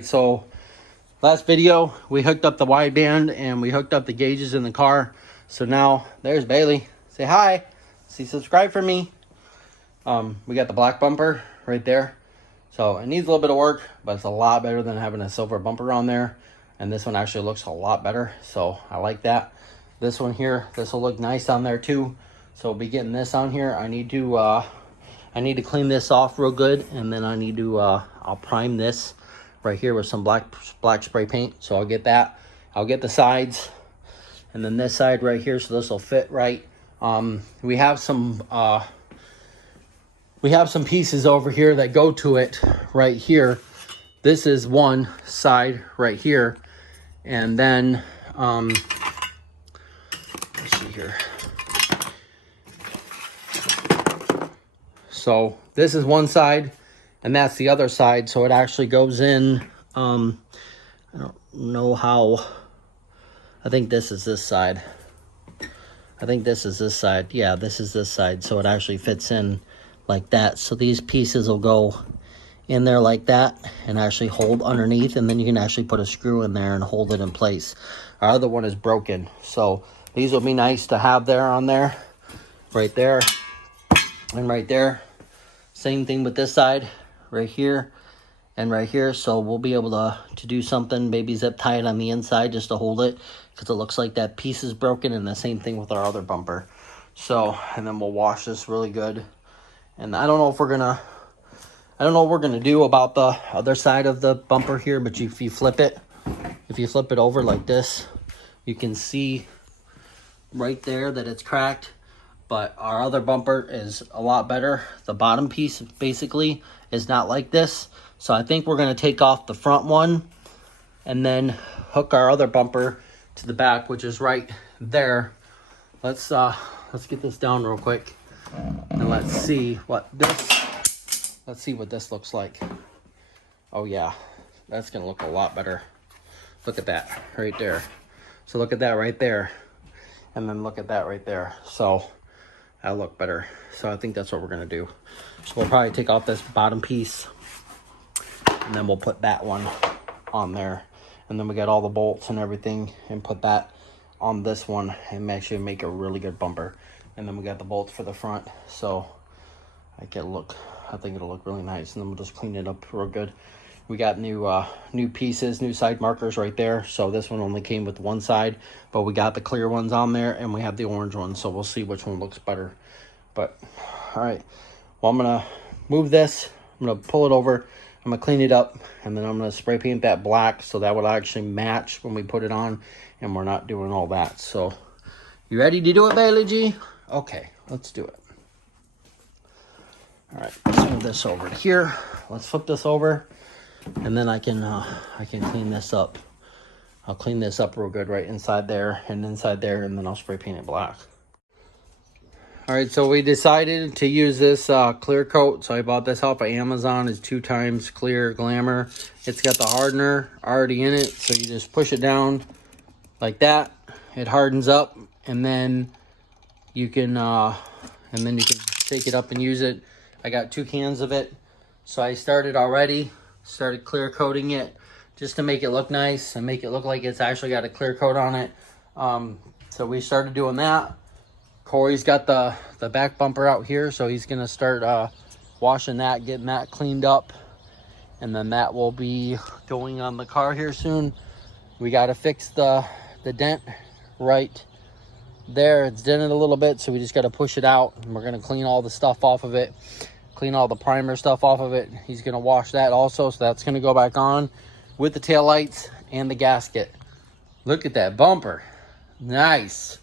right, so last video we hooked up the wideband and we hooked up the gauges in the car. So now there's Bailey. Say hi. See, subscribe for me. We got the black bumper right there. So it needs a little bit of work, but it's a lot better than having a silver bumper on there. And this one actually looks a lot better, so I like that. This one here, this will look nice on there too. So we'll be getting this on here. I need to clean this off real good, and then I need to I'll prime this right here with some black spray paint. So I'll get that. I'll get the sides, and then this side right here, so this will fit right. We have some pieces over here that go to it right here. This is one side right here, and then let's see here. So this is one side, and that's the other side. So it actually goes in. I don't know how. I think this is this side. I think this is this side. Yeah, this is this side. So it actually fits in like that. So these pieces will go in there like that and actually hold underneath, and then you can actually put a screw in there and hold it in place. Our other one is broken, so these will be nice to have there on there, right there and right there. Same thing with this side right here and right here. So we'll be able to do something, maybe zip tie it on the inside just to hold it, because it looks like that piece is broken. And the same thing with our other bumper. So, and then we'll wash this really good. And I don't know what we're gonna do about the other side of the bumper here, but if you flip it over like this, you can see right there that it's cracked. But our other bumper is a lot better. The bottom piece basically is not like this. So I think we're gonna take off the front one and then hook our other bumper to the back, which is right there. Let's get this down real quick and let's see what this looks like. Oh yeah, that's gonna look a lot better. Look at that right there. So look at that right there, and then look at that right there. So that'll look better. So I think that's what we're gonna do. So we'll probably take off this bottom piece, and then we'll put that one on there, and then we got all the bolts and everything, and put that on this one and actually make a really good bumper. And then we got the bolts for the front, so I think it'll look really nice. And then we'll just clean it up real good. We got new pieces, new side markers right there. So this one only came with one side, but we got the clear ones on there, and we have the orange ones. So we'll see which one looks better. But all right, well, I'm gonna move this. I'm gonna pull it over. I'm gonna clean it up, and then I'm gonna spray paint that black so that will actually match when we put it on, and we're not doing all that. So you ready to do it, Bailey G? Okay, let's do it. All right, let's move this over here. Let's flip this over, and then I can clean this up. I'll clean this up real good right inside there and inside there, and then I'll spray paint it black. All right, so we decided to use this clear coat. So I bought this off of Amazon. It's 2x clear glamour. It's got the hardener already in it, so you just push it down like that. It hardens up, and then you can take it up and use it. I got 2 cans of it, so I started clear coating it just to make it look nice and make it look like it's actually got a clear coat on it. So we started doing that. Corey's got the back bumper out here, so he's gonna start washing that, getting that cleaned up, and then that will be going on the car here soon. We got to fix the dent right there. It's dented a little bit, so we just got to push it out, and we're gonna clean all the stuff off of it, clean all the primer stuff off of it. He's gonna wash that also, so that's gonna go back on with the tail lights and the gasket. Look at that bumper, nice.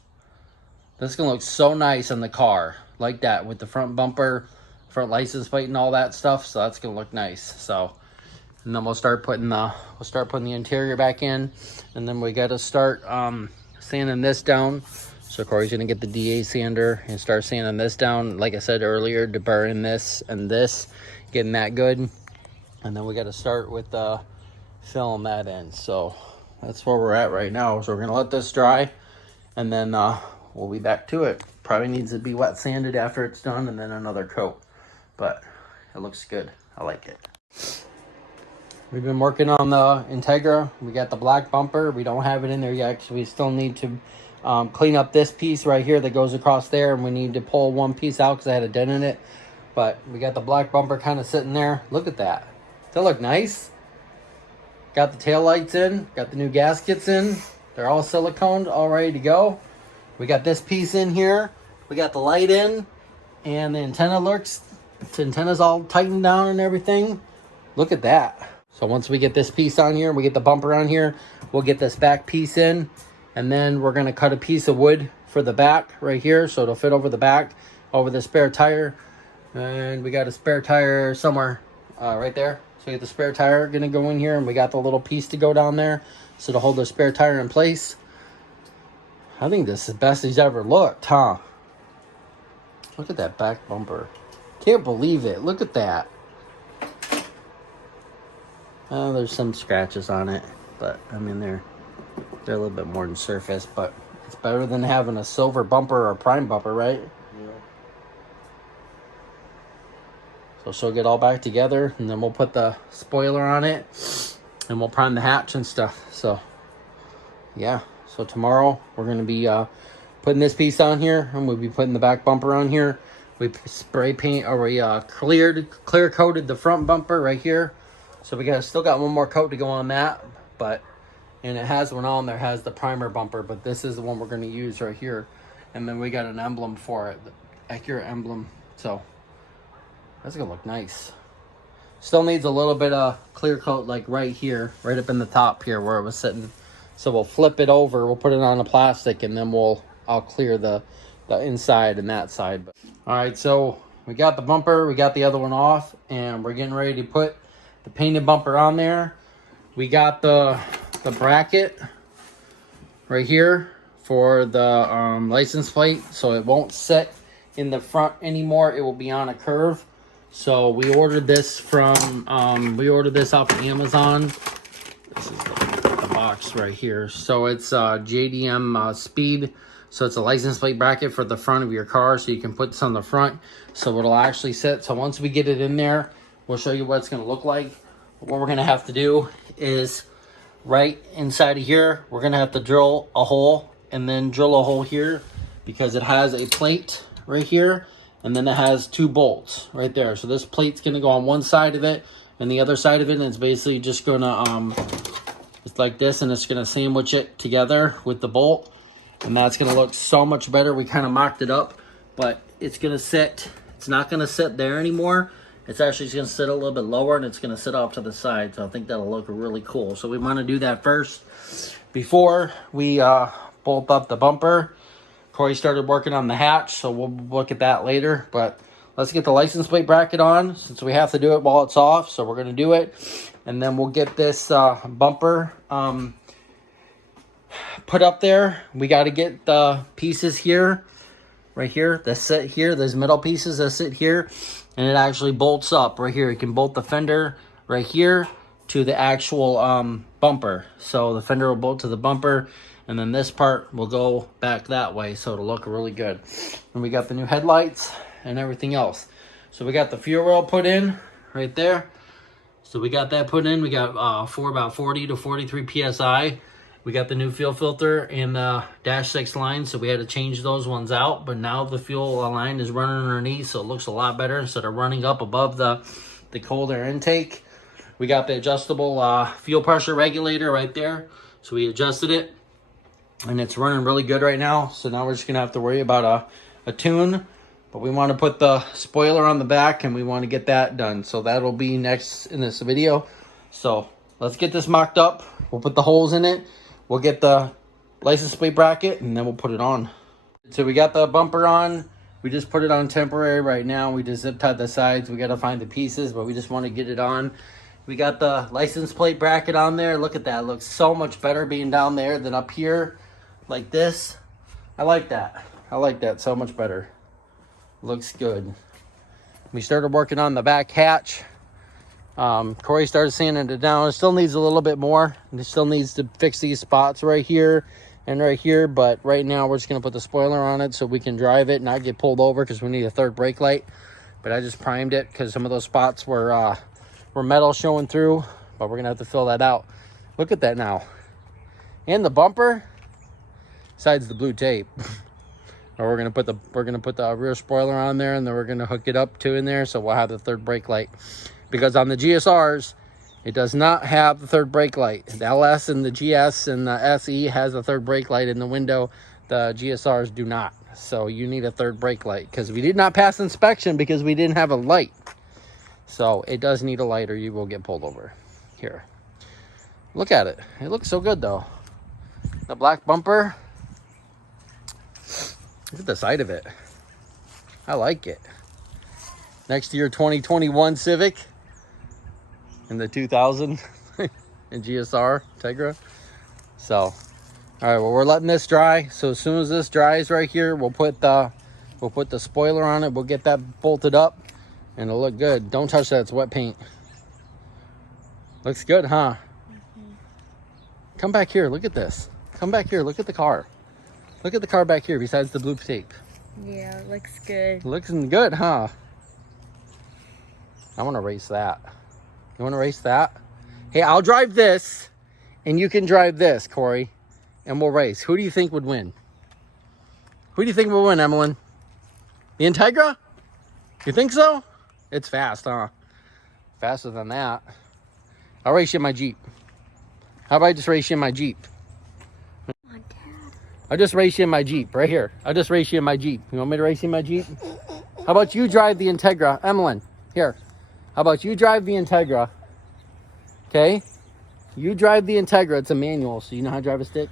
That's gonna look so nice on the car like that, with the front bumper, front license plate and all that stuff. So that's gonna look nice. So, and then we'll start putting the interior back in, and then we got to start sanding this down. So Corey's gonna get the DA sander and start sanding this down, like I said earlier, deburring this and this, getting that good. And then we got to start with filling that in. So that's where we're at right now. So we're gonna let this dry, and then we'll be back to it. Probably needs to be wet sanded after it's done, and then another coat. But it looks good. I like it. We've been working on the Integra. We got the black bumper. We don't have it in there yet because we still need to clean up this piece right here that goes across there, and we need to pull one piece out because I had a dent in it. But we got the black bumper kind of sitting there. Look at that. Does that look nice? Got the tail lights in. Got the new gaskets in. They're all siliconed, all ready to go. We got this piece in here. We got the light in, and the antenna looks. The antenna's all tightened down and everything. Look at that. So once we get this piece on here, we get the bumper on here, we'll get this back piece in, and then we're gonna cut a piece of wood for the back right here, so it'll fit over the back, over the spare tire. And we got a spare tire somewhere right there. So we get the spare tire gonna go in here, and we got the little piece to go down there, so to hold the spare tire in place. I think this is the best he's ever looked, huh? Look at that back bumper. Can't believe it. Look at that. There's some scratches on it, but I mean they're a little bit more than surface, but it's better than having a silver bumper or a prime bumper, right? Yeah. So she'll get all back together, and then we'll put the spoiler on it, and we'll prime the hatch and stuff. So yeah, so tomorrow we're gonna be putting this piece on here, and we'll be putting the back bumper on here. We spray paint, or we clear coated the front bumper right here. So we still got one more coat to go on that, and it has one on there, has the primer bumper, but this is the one we're going to use right here. And then we got an emblem for it, the accurate emblem. So that's going to look nice. Still needs a little bit of clear coat, like right here, right up in the top here where it was sitting. So we'll flip it over, we'll put it on the plastic, and then I'll clear the inside and that side. All right, so we got the bumper, we got the other one off, and we're getting ready to put the painted bumper on there. We got the bracket right here for the license plate, so it won't sit in the front anymore. It will be on a curve. So we ordered this from we ordered this off of Amazon. This is the box right here. So it's JDM speed. So it's a license plate bracket for the front of your car, so you can put this on the front, so it'll actually sit. So once we get it in there, we'll show you what it's going to look like. What we're going to have to do is right inside of here, we're going to have to drill a hole, and then drill a hole here, because it has a plate right here, and then it has two bolts right there. So this plate's going to go on one side of it, and the other side of it, and it's basically just going to, it's like this, and it's going to sandwich it together with the bolt. And that's going to look so much better. We kind of mocked it up, but it's going to sit. It's not going to sit there anymore. It's actually going to sit a little bit lower, and it's going to sit off to the side. So I think that'll look really cool. So we want to do that first before we bolt up the bumper. Corey started working on the hatch, so we'll look at that later. But let's get the license plate bracket on, since we have to do it while it's off. So we're going to do it, and then we'll get this bumper put up there. We got to get the pieces here, right here, that sit here, those metal pieces that sit here, and it actually bolts up right here. You can bolt the fender right here to the actual bumper. So the fender will bolt to the bumper, and then this part will go back that way, so it'll look really good. And we got the new headlights and everything else. So we got the fuel rail put in right there. So we got that put in. We got for about 40 to 43 psi. We got the new fuel filter and the dash 6 line, so we had to change those ones out. But now the fuel line is running underneath, so it looks a lot better instead of running up above the cold air intake. We got the adjustable fuel pressure regulator right there, so we adjusted it, and it's running really good right now. So now we're just gonna have to worry about a tune, but we want to put the spoiler on the back, and we want to get that done. So that'll be next in this video. So let's get this mocked up. We'll put the holes in it. We'll get the license plate bracket, and then we'll put it on. So we got the bumper on. We just put it on temporary right now. We just zip tied the sides. We got to find the pieces, but we just want to get it on. We got the license plate bracket on there. Look at that. It looks so much better being down there than up here like this. I like that. I like that so much better. Looks good. We started working on the back hatch. Corey started sanding it down. It still needs a little bit more. It still needs to fix these spots right here and right here, but right now we're just going to put the spoiler on it so we can drive it and not get pulled over, because we need a third brake light. But I just primed it because some of those spots were metal showing through, but we're gonna have to fill that out. Look at that now. And the bumper, besides the blue tape. Or we're gonna put the rear spoiler on there, and then we're gonna hook it up to in there, so we'll have the third brake light. Because on the GSRs, it does not have the third brake light. The LS and the GS and the SE has a third brake light in the window. The GSRs do not. So you need a third brake light, because we did not pass inspection because we didn't have a light. So it does need a light or you will get pulled over. Here, look at it. It looks so good though. The black bumper. Look at the side of it. I like it. Next to your 2021 Civic and the 2000 and GSR Integra. So, all right, well, we're letting this dry. So as soon as this dries right here, we'll put the spoiler on it. We'll get that bolted up and it'll look good. Don't touch that, it's wet paint. Looks good, huh? Mm-hmm. Come back here, look at this. Come back here, look at the car. Look at the car back here besides the blue tape. Yeah, it looks good. Looks good, huh? I want to race that. You want to race that? Hey, I'll drive this and you can drive this, Corey, and we'll race. Who do you think would win? Who do you think will win, Emmeline? The Integra? You think so? It's fast, huh? Faster than that. I'll race you in my Jeep. How about I just race you in my Jeep? Come on, Dad. I'll just race you in my Jeep, right here. I'll just race you in my Jeep. You want me to race you in my Jeep? How about you drive the Integra? Emmeline, here. How about you drive the Integra? Okay? You drive the Integra. It's a manual, so you know how to drive a stick?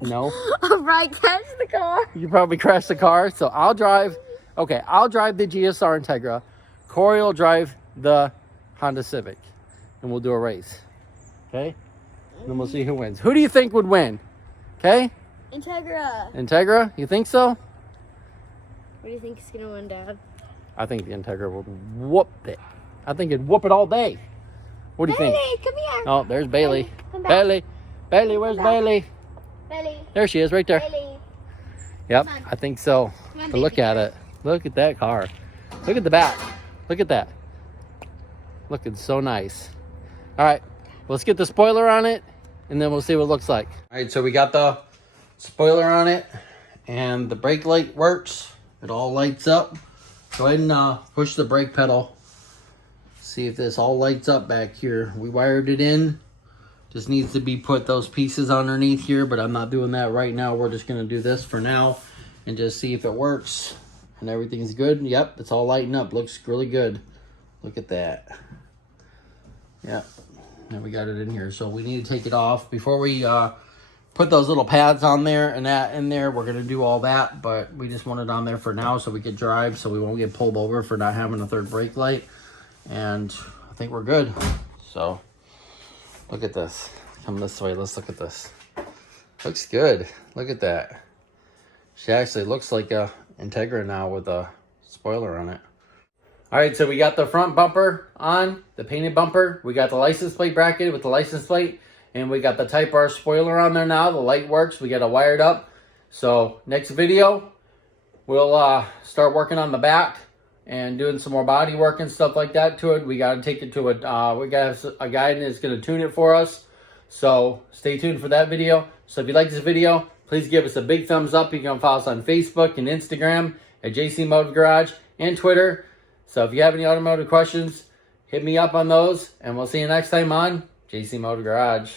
No? I'll probably crash the car. You probably crashed the car, so I'll drive. Okay, I'll drive the GSR Integra. Corey will drive the Honda Civic, and we'll do a race. Okay? And then we'll see who wins. Who do you think would win? Okay? Integra. Integra? You think so? What do you think is going to win, Dad? I think the Integra will whoop it. I think it'd whoop it all day. What do you think? Bailey, come here. Oh, there's Bailey. Bailey, come back. Bailey. Bailey, where's Bailey? Bailey. There she is, right there. Bailey. Yep, I think so. Come on, But look baby. at it. Look at that car. Look at the back. Look at that. Looking so nice. All right, let's get the spoiler on it, and then we'll see what it looks like. All right, so we got the spoiler on it, and the brake light works. It all lights up. Go ahead and push the brake pedal. See if this all lights up back here. We wired it in. Just needs to be put those pieces underneath here, but I'm not doing that right now. We're just gonna do this for now and just see if it works and everything's good. Yep, it's all lighting up. Looks really good. Look at that. Yep, and we got it in here. So we need to take it off before we put those little pads on there and that in there. We're gonna do all that, but we just want it on there for now so we could drive, so we won't get pulled over for not having a third brake light. And I think we're good. So look at this. Come this way. Let's look at this. Looks good. Look at that. She actually looks like a Integra now with a spoiler on it. All right, so we got the front bumper on, the painted bumper. We got the license plate bracketed with the license plate, and we got the Type R spoiler on there now. The light works. We got it wired up. So next video, we'll start working on the back and doing some more body work and stuff like that to it. We got to take it to we got a guy that's going to tune it for us. So stay tuned for that video. So if you like this video, please give us a big thumbs up. You can follow us on Facebook and Instagram at JC Motor Garage and Twitter. So if you have any automotive questions, hit me up on those, and we'll see you next time on JC Motor Garage.